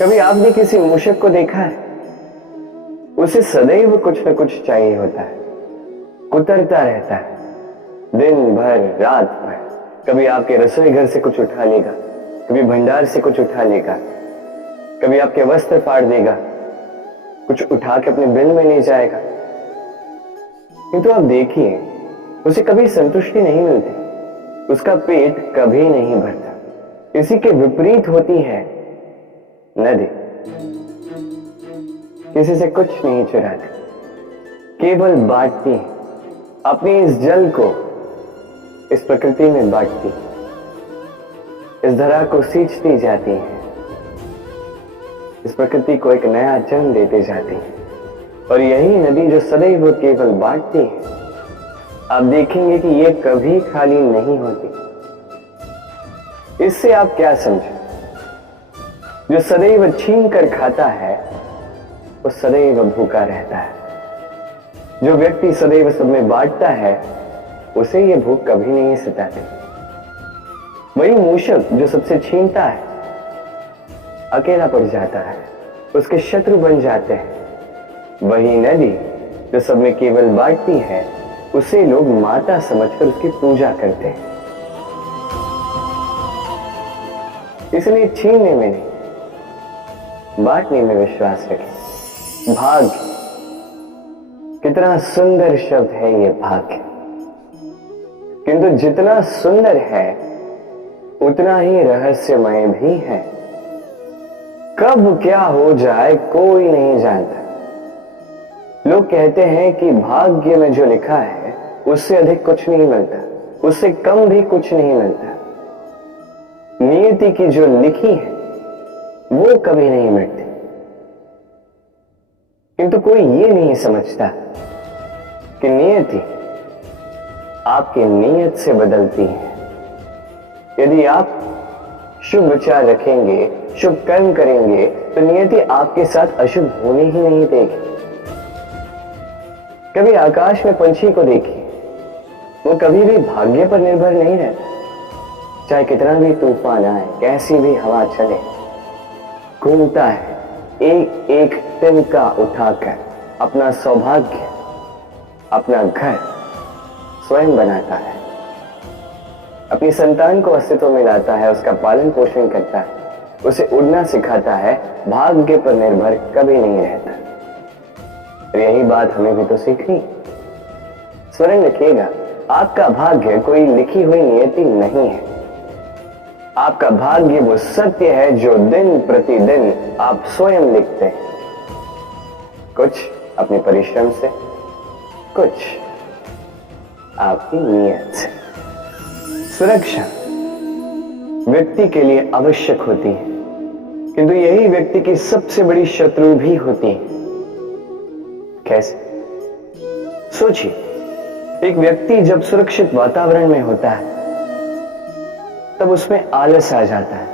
कभी आपने किसी मूषक को देखा है? उसे सदैव कुछ न कुछ चाहिए होता है, कुतरता रहता है दिन भर रात भर। कभी आपके रसोई घर से कुछ उठा लेगा, कभी भंडार से कुछ उठा लेगा, कभी आपके वस्त्र फाड़ देगा, कुछ उठा के अपने बिल में ले जाएगा। किंतु आप देखिए, उसे कभी संतुष्टि नहीं मिलती, उसका पेट कभी नहीं भरता। इसी के विपरीत होती है नदी। किसी से कुछ नहीं चुराती, केवल बांटती है। अपने इस जल को इस प्रकृति में बांटती, इस धरा को सींचती जाती है, इस प्रकृति को एक नया जन्म देते जाती है। और यही नदी जो सदैव केवल बांटती है, आप देखेंगे कि यह कभी खाली नहीं होती। इससे आप क्या समझे? जो सदैव छीन कर खाता है वो सदैव भूखा रहता है। जो व्यक्ति सदैव सब में बांटता है उसे ये भूख कभी नहीं सताती। वही मूषक जो सबसे छीनता है अकेला पड़ जाता है, उसके शत्रु बन जाते हैं। वही नदी जो सब में केवल बांटती है, उसे लोग माता समझकर उसकी पूजा करते हैं। इसलिए छीनने में नहीं, बांटने में विश्वास रखें। भाग्य, कितना सुंदर शब्द है ये भाग्य। किंतु जितना सुंदर है उतना ही रहस्यमय भी है। कब क्या हो जाए कोई नहीं जानता। लोग कहते हैं कि भाग्य में जो लिखा है उससे अधिक कुछ नहीं मिलता, उससे कम भी कुछ नहीं मिलता। नियति की जो लिखी है वो कभी नहीं मिटती। किंतु कोई ये नहीं समझता कि नियति आपकी नीयत से बदलती है। यदि आप शुभ विचार रखेंगे, शुभ कर्म करेंगे, तो नियति आपके साथ अशुभ होने ही नहीं देगी। कभी आकाश में पंछी को देखिए, वो कभी भी भाग्य पर निर्भर नहीं रहता। चाहे कितना भी तूफान आए, कैसी भी हवा चले, घूमता है एक एक तिनका उठाकर अपना सौभाग्य, अपना घर स्वयं बनाता है, अपनी संतान को अस्तित्व में लाता है, उसका पालन पोषण करता है, उसे उड़ना सिखाता है। भाग्य पर निर्भर कभी नहीं रहता। और यही बात हमें भी तो सीखनी। स्मरण रखिएगा, आपका भाग्य कोई लिखी हुई नियति नहीं है। आपका भाग्य वो सत्य है जो दिन प्रतिदिन आप स्वयं लिखते हैं, कुछ अपने परिश्रम से, कुछ आपकी नीयत से। सुरक्षा व्यक्ति के लिए आवश्यक होती है, किंतु यही व्यक्ति की सबसे बड़ी शत्रु भी होती है। कैसे? सोचिए, एक व्यक्ति जब सुरक्षित वातावरण में होता है तब उसमें आलस आ जाता है।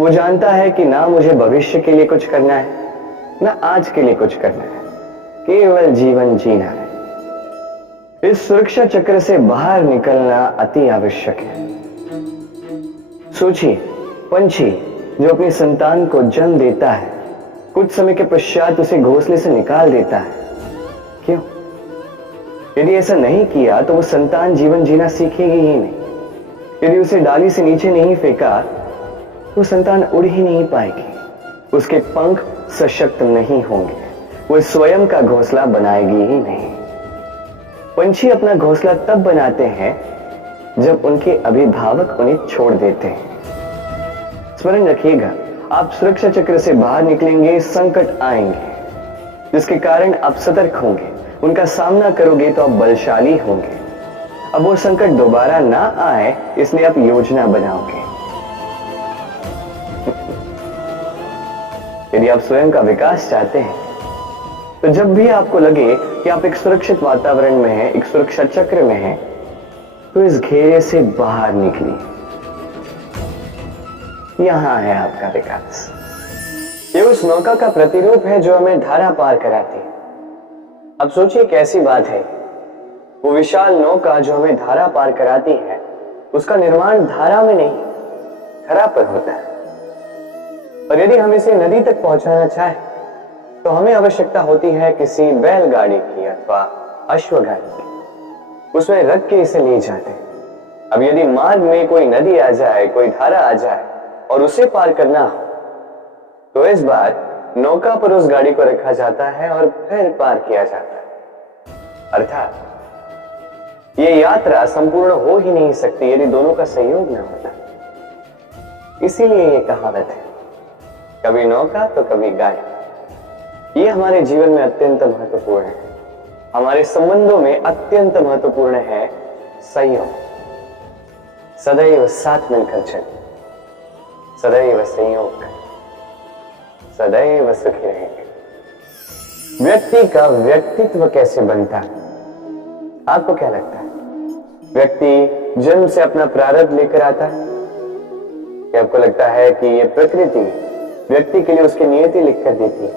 वो जानता है कि ना मुझे भविष्य के लिए कुछ करना है, ना आज के लिए कुछ करना है, केवल जीवन जीना है। इस सुरक्षा चक्र से बाहर निकलना अति आवश्यक है। सोचिए, पंछी जो अपनी संतान को जन्म देता है, कुछ समय के पश्चात उसे घोंसले से निकाल देता है। क्यों? यदि ऐसा नहीं किया तो वो संतान जीवन जीना सीखेगी ही नहीं। यदि उसे डाली से नीचे नहीं फेंका तो संतान उड़ ही नहीं पाएगी, उसके पंख सशक्त नहीं होंगे, वो स्वयं का घोंसला बनाएगी ही नहीं। पंछी अपना घोंसला तब बनाते हैं जब उनके अभिभावक उन्हें छोड़ देते हैं। स्मरण रखिएगा, आप सुरक्षा चक्र से बाहर निकलेंगे, संकट आएंगे जिसके कारण आप सतर्क होंगे, उनका सामना करोगे तो आप बलशाली होंगे। अब वो संकट दोबारा ना आए इसलिए आप योजना बनाओगे। यदि आप स्वयं का विकास चाहते हैं तो जब भी आपको लगे कि आप एक सुरक्षित वातावरण में हैं, एक सुरक्षा चक्र में हैं, तो इस घेरे से बाहर निकलिए। यहां है आपका विकास। ये उस नौका का प्रतिरूप है जो हमें धारा पार कराती है। अब सोचिए कैसी बात है, वो विशाल नौका जो हमें धारा पार कराती है, उसका निर्माण धारा में नहीं, धरा पर होता है। और यदि हम इसे नदी तक पहुंचाना चाहें तो हमें आवश्यकता होती है किसी बैलगाड़ी की अथवा अश्वगाड़ी की। उसमें रख के इसे ले जाते हैं। अब यदि मार्ग में कोई नदी आ जाए, कोई धारा आ जाए और उसे पार करना हो तो इस बार नौका पर उस गाड़ी को रखा जाता है और फिर पार किया जाता है। अर्थात ये यात्रा संपूर्ण हो ही नहीं सकती यदि दोनों का सहयोग न होता। इसीलिए ये कहावत है, कभी नौका तो कभी गाड़ी। ये हमारे जीवन में अत्यंत महत्वपूर्ण है। हमारे संबंधों में अत्यंत महत्वपूर्ण है संयोग। सदैव साथ मिलकर चले, सदैव संयोग करें, सदैव सुखी रहेंगे। व्यक्ति का व्यक्तित्व कैसे बनता है, आपको क्या लगता है? व्यक्ति जन्म से अपना प्रारब्ध लेकर आता है या आपको लगता है कि यह प्रकृति व्यक्ति के लिए उसकी नियति लिखकर देती है?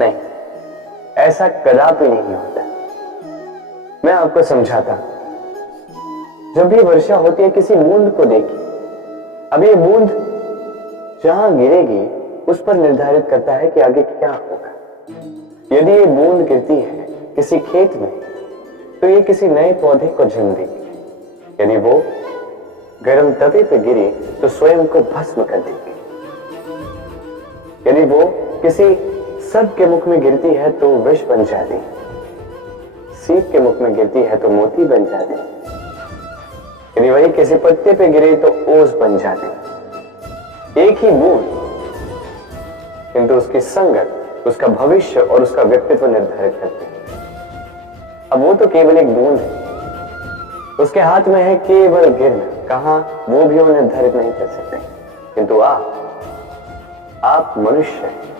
नहीं, ऐसा कदापि नहीं होता। मैं आपको समझाता हूं। जब भी वर्षा होती है, किसी बूंद को देखिए। अब ये बूंद जहां गिरेगी उस पर निर्धारित करता है कि आगे क्या होगा। यदि ये बूंद गिरती है किसी खेत में तो ये किसी नए पौधे को जन्म देगी। यदि वो गर्म तवे पे गिरी तो स्वयं को भस्म कर देगी। यदि वो किसी सर्प के मुख में गिरती है तो विष बन जाती है। सीप के मुख में गिरती है तो मोती बन जाती है। यदि वही किसी पत्ते पे गिरे तो ओस बन जाती है। एक ही बूंद, किंतु उसकी संगत उसका भविष्य और उसका व्यक्तित्व निर्धारित करती है। अब वो तो केवल एक बूंद है, उसके हाथ में है केवल गिरना। कहां वो भी वो निर्धारित नहीं कर सकते। किंतु आप मनुष्य हैं।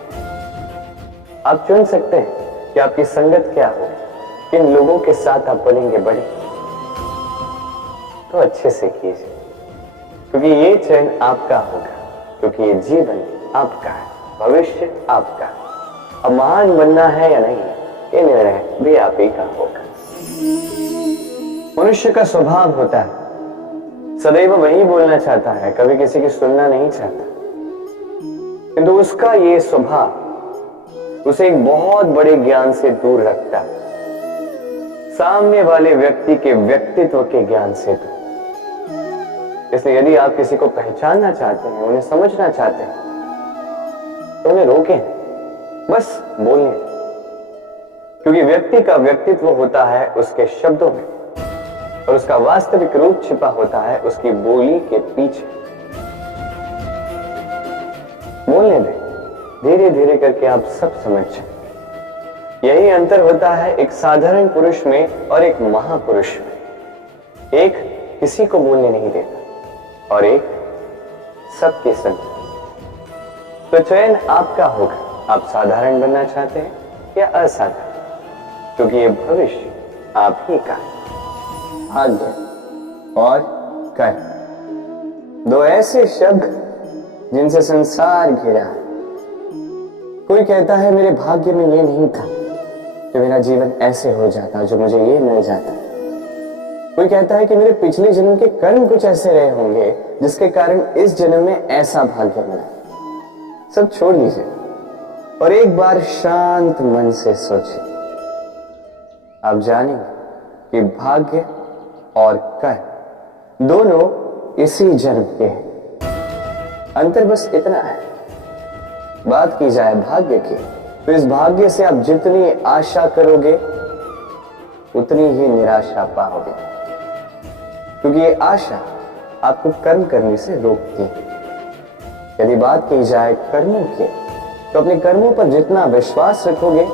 आप चुन सकते हैं कि आपकी संगत क्या हो, किन लोगों के साथ आप बनेंगे बड़े। तो अच्छे से कीजिए, क्योंकि ये चयन आपका होगा, क्योंकि ये जीवन आपका है, भविष्य आपका है। अब महान बनना है या नहीं, ये निर्णय भी आप ही का होगा। मनुष्य का स्वभाव होता है सदैव वही बोलना चाहता है, कभी किसी की सुनना नहीं चाहता। किंतु उसका ये स्वभाव उसे एक बहुत बड़े ज्ञान से दूर रखता है, सामने वाले व्यक्ति के व्यक्तित्व के ज्ञान से दूर। इसलिए यदि आप किसी को पहचानना चाहते हैं, उन्हें समझना चाहते हैं, तो उन्हें रोकें, बस बोलने। क्योंकि व्यक्ति का व्यक्तित्व होता है उसके शब्दों में और उसका वास्तविक रूप छिपा होता है उसकी बोली के पीछे। बोलने दें, धीरे धीरे करके आप सब समझ जाएंगे। यही अंतर होता है एक साधारण पुरुष में और एक महापुरुष में। एक किसी को बोलने नहीं देता और एक सबकी सुनता। तो चयन आपका होगा, आप साधारण बनना चाहते हैं या असाधारण, क्योंकि ये भविष्य आप ही का है। भाग्य और कर्म, दो ऐसे शब्द जिनसे संसार घिरा है। कोई कहता है मेरे भाग्य में ये नहीं था कि मेरा जीवन ऐसे हो जाता, जो मुझे ये मिल जाता। कोई कहता है कि मेरे पिछले जन्म के कर्म कुछ ऐसे रहे होंगे जिसके कारण इस जन्म में ऐसा भाग्य मिला। सब छोड़ दीजिए और एक बार शांत मन से सोचिए। आप जानेंगे कि भाग्य और कर्म दोनों इसी जन्म के हैं। अंतर बस इतना है। बात की जाए भाग्य की, तो इस भाग्य से आप जितनी आशा करोगे उतनी ही निराशा पाओगे, क्योंकि ये आशा आपको कर्म करने से रोकती है। यदि बात की जाए कर्मों की, तो अपने कर्मों पर जितना विश्वास रखोगे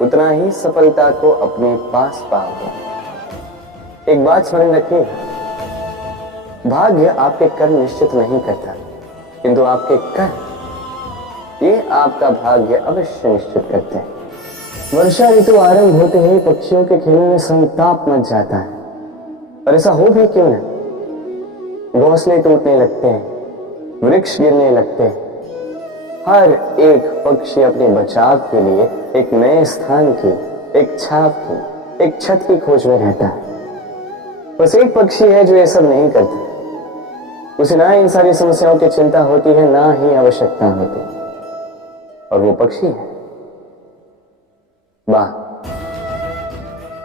उतना ही सफलता को अपने पास पाओगे। एक बात स्मरण रखिए, भाग्य आपके कर्म निश्चित नहीं करता, किंतु आपके कर्म ये आपका भाग्य अवश्य निश्चित करते हैं। वर्षा ऋतु आरंभ होते ही पक्षियों के खेलों में संताप मच जाता है, और ऐसा हो भी क्यों नहीं। घोंसले टूटने लगते हैं, वृक्ष गिरने लगते हैं। हर एक पक्षी अपने बचाव के लिए एक नए स्थान की, एक छाप की, एक छत की खोज में रहता है। बस एक पक्षी है जो ये सब नहीं करता। उसे ना इन सारी समस्याओं की चिंता होती है, ना ही आवश्यकता होती। और वो पक्षी है वाह,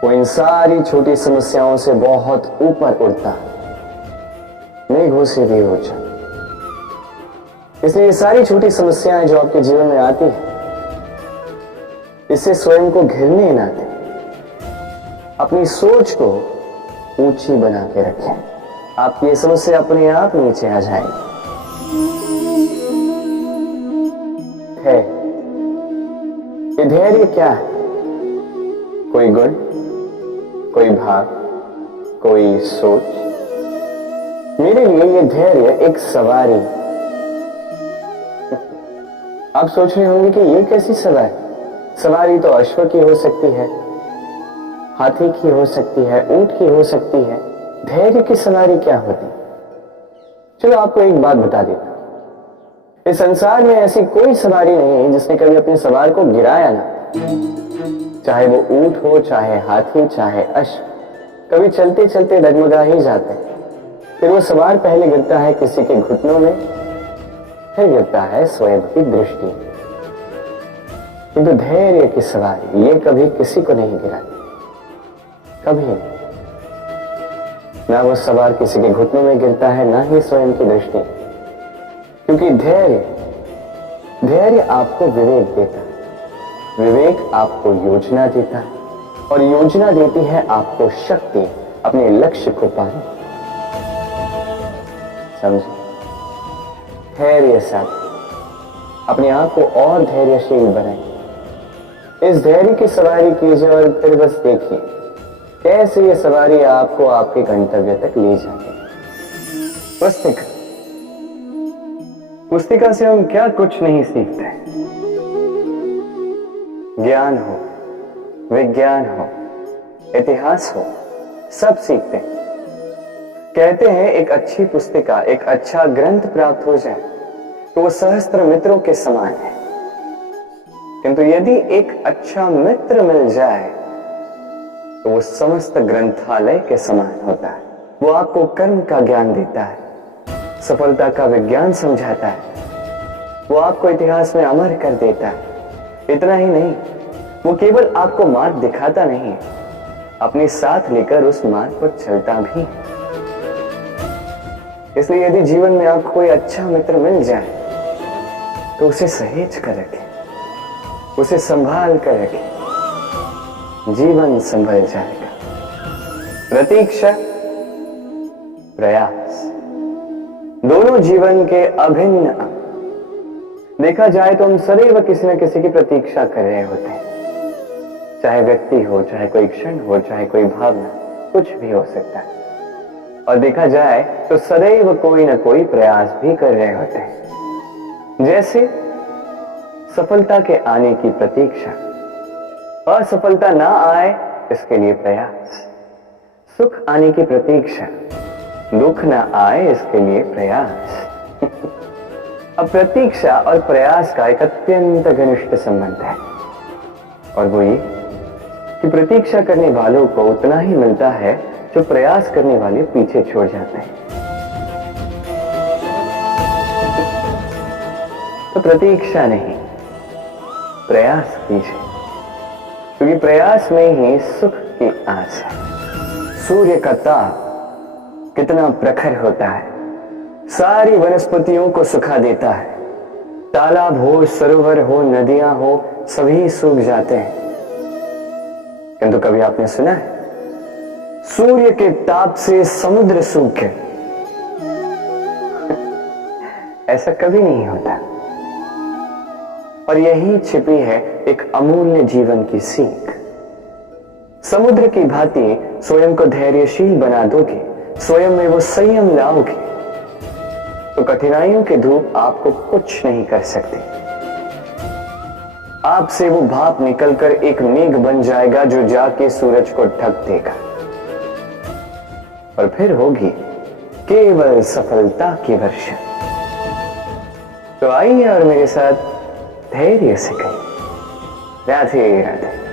वो इन सारी छोटी समस्याओं से बहुत ऊपर उड़ता है, मेघों से भी ऊंचा। इसलिए ये सारी छोटी समस्याएं जो आपके जीवन में आती है, इससे स्वयं को घिरने ना दें, अपनी सोच को ऊंची बना के रखें। आपकी ये समस्या अपने आप नीचे आ जाएगी। है ये धैर्य क्या है? कोई गुण, कोई भाव, कोई सोच? मेरे लिए ये धैर्य एक सवारी। आप सोच रहे होंगे कि ये कैसी सवारी? सवारी तो अश्व की हो सकती है, हाथी की हो सकती है, ऊंट की हो सकती है। धैर्य की सवारी क्या होती? चलो आपको एक बात बता देता हूं। इस संसार में ऐसी कोई सवारी नहीं है जिसने कभी अपने सवार को गिराया ना। चाहे वो ऊंट हो, चाहे हाथी, चाहे अश्व, कभी चलते चलते डगमगा ही जाते हैं। फिर वो सवार पहले गिरता है किसी के घुटनों में, फिर गिरता है स्वयं की दृष्टि। किंतु धैर्य की सवारी ये कभी किसी को नहीं गिराती, कभी नहीं। ना वो सवार किसी के घुटनों में गिरता है, ना ही स्वयं की दृष्टि। क्योंकि धैर्य आपको विवेक देता है, विवेक आपको योजना देता है, और योजना देती है आपको शक्ति अपने लक्ष्य को पाने। समझे? धैर्य साथ अपने आप को और धैर्यशील बनाए। इस धैर्य की सवारी कीजिए और फिर बस देखिए कैसे ये सवारी आपको आपके गंतव्य तक ले जाती है। पुस्तिका से हम क्या कुछ नहीं सीखते। ज्ञान हो, विज्ञान हो, इतिहास हो, सब सीखते हैं। कहते हैं एक अच्छी पुस्तिका, एक अच्छा ग्रंथ प्राप्त हो जाए तो वो सहस्त्र मित्रों के समान है। किंतु यदि एक अच्छा मित्र मिल जाए तो वो समस्त ग्रंथालय के समान होता है। वो आपको कर्म का ज्ञान देता है, सफलता का विज्ञान समझाता है, वो आपको इतिहास में अमर कर देता है। इतना ही नहीं, वो केवल आपको मार्ग दिखाता नहीं, अपने साथ लेकर उस मार्ग पर चलता भी है। इसलिए यदि जीवन में आपको कोई अच्छा मित्र मिल जाए तो उसे सहेज कर रखें, उसे संभाल कर रखें, जीवन संभल जाएगा। प्रतीक्षा, प्रयास, दोनों जीवन के अभिन्न अंग। देखा जाए तो हम सदैव किसी न किसी की प्रतीक्षा कर रहे होते हैं, चाहे व्यक्ति हो, चाहे कोई क्षण हो, चाहे कोई भावना, कुछ भी हो सकता है। और देखा जाए तो सदैव कोई ना कोई प्रयास भी कर रहे होते हैं। जैसे सफलता के आने की प्रतीक्षा, असफलता ना आए इसके लिए प्रयास, सुख आने की प्रतीक्षा, दुख ना आए इसके लिए प्रयास। अब प्रतीक्षा और प्रयास का एक अत्यंत घनिष्ठ संबंध है, और वो ये कि प्रतीक्षा करने वालों को उतना ही मिलता है जो प्रयास करने वाले पीछे छोड़ जाते हैं। तो प्रतीक्षा नहीं, प्रयास कीजिए, क्योंकि प्रयास में ही सुख की आस है। सूर्य का ताप कितना प्रखर होता है, सारी वनस्पतियों को सुखा देता है। तालाब हो, सरोवर हो, नदियां हो, सभी सूख जाते हैं। किंतु कभी आपने सुना है सूर्य के ताप से समुद्र सूख गए? ऐसा कभी नहीं होता। और यही छिपी है एक अमूल्य जीवन की सीख। समुद्र की भांति स्वयं को धैर्यशील बना दोगे, स्वयं में वो संयम लाओगे, तो कठिनाइयों की धूप आपको कुछ नहीं कर सकती। आपसे वो भाप निकलकर एक मेघ बन जाएगा जो जाके सूरज को ढक देगा, और फिर होगी केवल सफलता की वर्षा। तो आइए और मेरे साथ धैर्य से कहिए, राधे राधे।